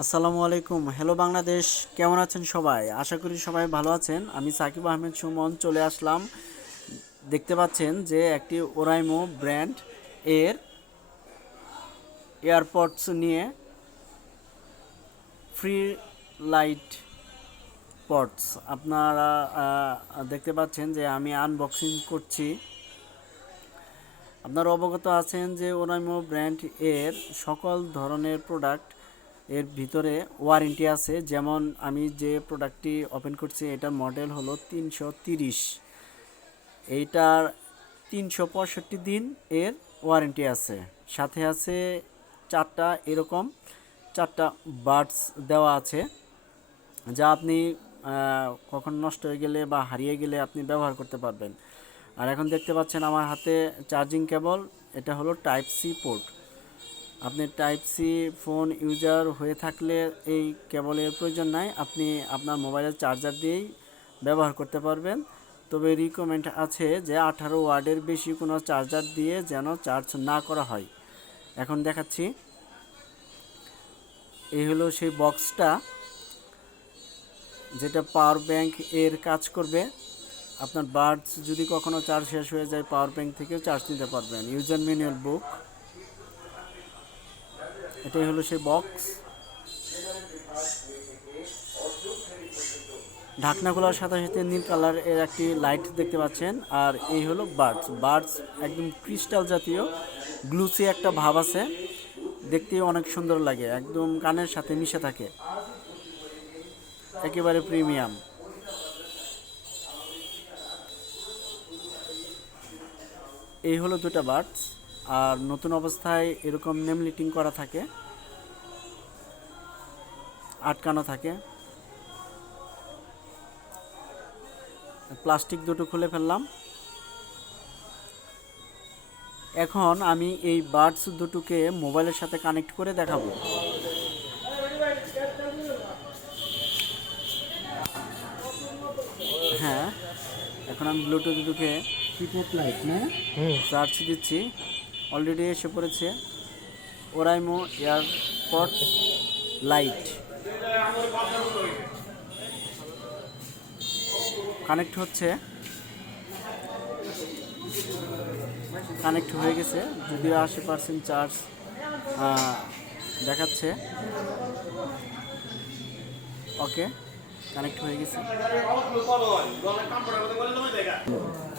আসসালামু আলাইকুম। হ্যালো বাংলাদেশ, কেমন আছেন সবাই? আশা করি সবাই ভালো আছেন। আমি সাকিব আহমেদ সুমন চলে আসলাম। দেখতে পাচ্ছেন যে একটি ওরাইমো ব্র্যান্ড এর এয়ারপডস নিয়ে ফ্রি লাইট পডস আপনারা দেখতে পাচ্ছেন যে আমি আনবক্সিং করছি। আপনারা অবগত আছেন যে ওরাইমো ব্র্যান্ড এর সকল ধরনের প্রোডাক্ট এর ভিতরে ওয়ারেন্টি আছে। যেমন আমি যে প্রোডাক্টটি ওপেন করছি এটার মডেল হলো 330। এইটার 365 দিন এর ওয়ারেন্টি আছে। সাথে আছে চারটা বাডস দেওয়া আছে, যা আপনি কখন নষ্ট হয়ে গেলে বা হারিয়ে গেলে আপনি ব্যবহার করতে পারবেন। আর এখন দেখতে পাচ্ছেন আমার হাতে চার্জিং কেবল, এটা হলো টাইপ সি পোর্ট। আপনি টাইপ সি ফোন ইউজার হয়ে থাকলে এই কেবলের প্রয়োজন নাই, আপনি আপনার মোবাইলের চার্জার দিয়েই ব্যবহার করতে পারবেন। তবে রিকমেন্ড আছে যে 18 ওয়াটের বেশি কোনো চার্জার দিয়ে যেন চার্জ না করা হয়। এখন দেখাচ্ছি, এই হলো সেই বক্সটা যেটা পাওয়ার ব্যাংক এর কাজ করবে। আপনার বাডস যদি কখনো চার্জ শেষ হয়ে যায়, পাওয়ার ব্যাংক থেকেও চার্জ নিতে পারবেন। ইউজার ম্যানুয়াল বুক, এটাই হলো সেই বক্স। ঢাকনা খোলার সাথে সাথে নীল কালার এর একটি লাইট দেখতে পাচ্ছেন। আর এই হলো বাডস একদম ক্রিস্টাল জাতীয় গ্লুসি একটা ভাব আছে, দেখতে অনেক সুন্দর লাগে, একদম কানের সাথে মিশে থাকে, একেবারে প্রিমিয়াম। এই হলো দুটো বাডস। আর নতুন অবস্থায় এরকম নেম লিটিং করা থাকে, আটকানো থাকে। প্লাস্টিক দুটো খুলে ফেললাম। এখন আমি এই বাডস দুটোকে মোবাইলের সাথে কানেক্ট করে দেখাবো। হ্যাঁ, এখন আমি ব্লুটুথ দুটোকে লাইট না চার্জ দিচ্ছি। অলরেডি এসে পড়েছে ওরাইমো এয়ারপড লাইট। কানেক্ট হচ্ছে, কানেক্ট হয়ে গেছে, যদিও 80% চার্জ দেখাচ্ছে। ওকে, কানেক্ট হয়ে গেছে।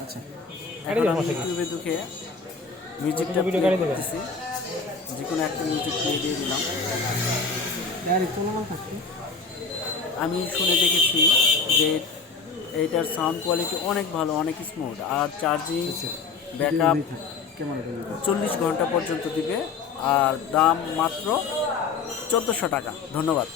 আচ্ছা, এখন আমি ইউটিউবে ঢুকে মিউজিকটা প্লে করতেছি, যে কোনো একটা মিউজিক প্লে দিয়ে দিলাম। আমি শুনে দেখেছি যে এইটার সাউন্ড কোয়ালিটি অনেক ভালো, অনেক স্মুথ, আর চার্জিং ব্যাকআপ 40 ঘন্টা পর্যন্ত দিবে। আর দাম মাত্র 1400 টাকা। ধন্যবাদ।